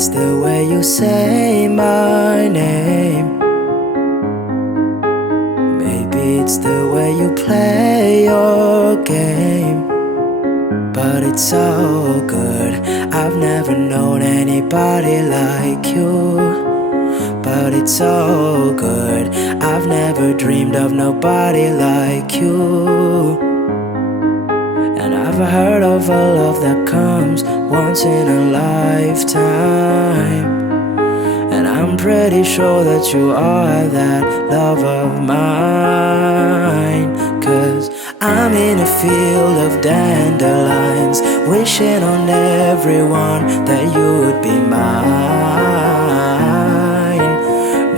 it's the way you say my name. Maybe it's the way you play your game. But it's so good. I've never known anybody like you. But it's so good. I've never dreamed of nobody like you. And I've heard of a love that comes once in a lifetime. And I'm pretty sure that you are that love of mine. 'Cause I'm in a field of dandelions, wishing on everyone that you'd be mine,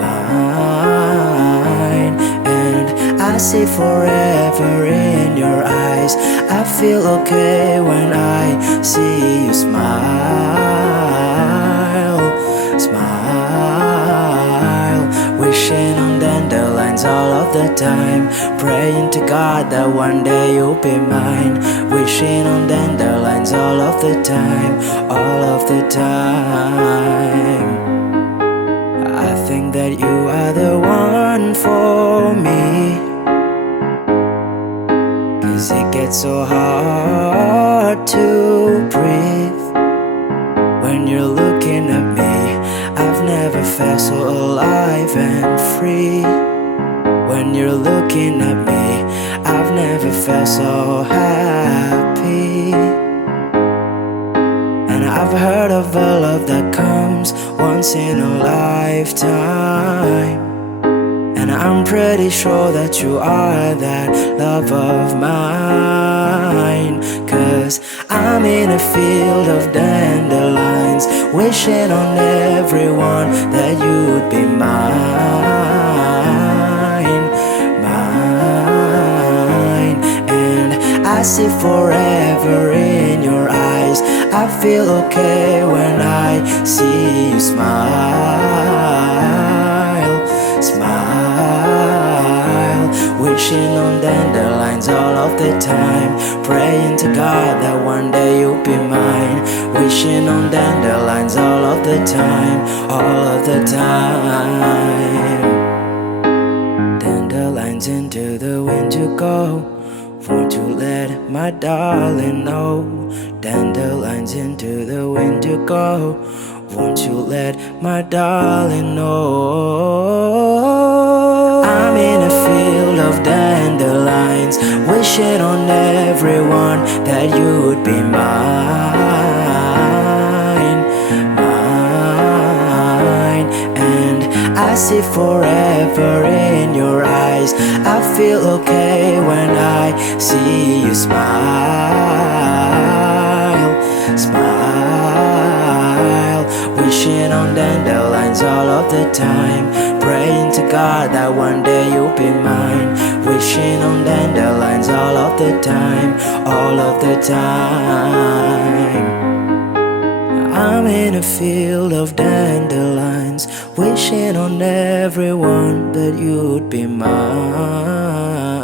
mine. And I see forever in your eyes. I feel okay when I see you smile, smile. Wishing on dandelions all of the time, praying to God that one day you'll be mine. Wishing on dandelions all of the time, all of the time. I think that you are the one for me, 'cause it gets so hard to breathe when you're looking at me. I've never felt so alive and free. When you're looking at me, I've never felt so happy. And I've heard of a love that comes once in a lifetime. And I'm pretty sure that you are that love of mine. 'Cause I'm in a field of dandelions, wishing on everyone that you'd be mine, mine. And I see forever in your eyes. I feel okay when I see you smile, smile. Wishing on dandelions all of the time, praying to God that one day you'll be mine. Wishing on dandelions all of the time, all of the time. Dandelions into the wind you go. Won't you let my darling know? Dandelions into the wind you go. Won't you let my darling know? I'm in a field of dandelions, wishing on everyone that you'd be mine, mine. And I see forever in your eyes. I feel okay when I see you smile, smile. Wishing on dandelions all of the time, praying to God that one day you'll be mine. Wishing on dandelions all of the time, all of the time. I'm in a field of dandelions, wishing on everyone that you'd be mine.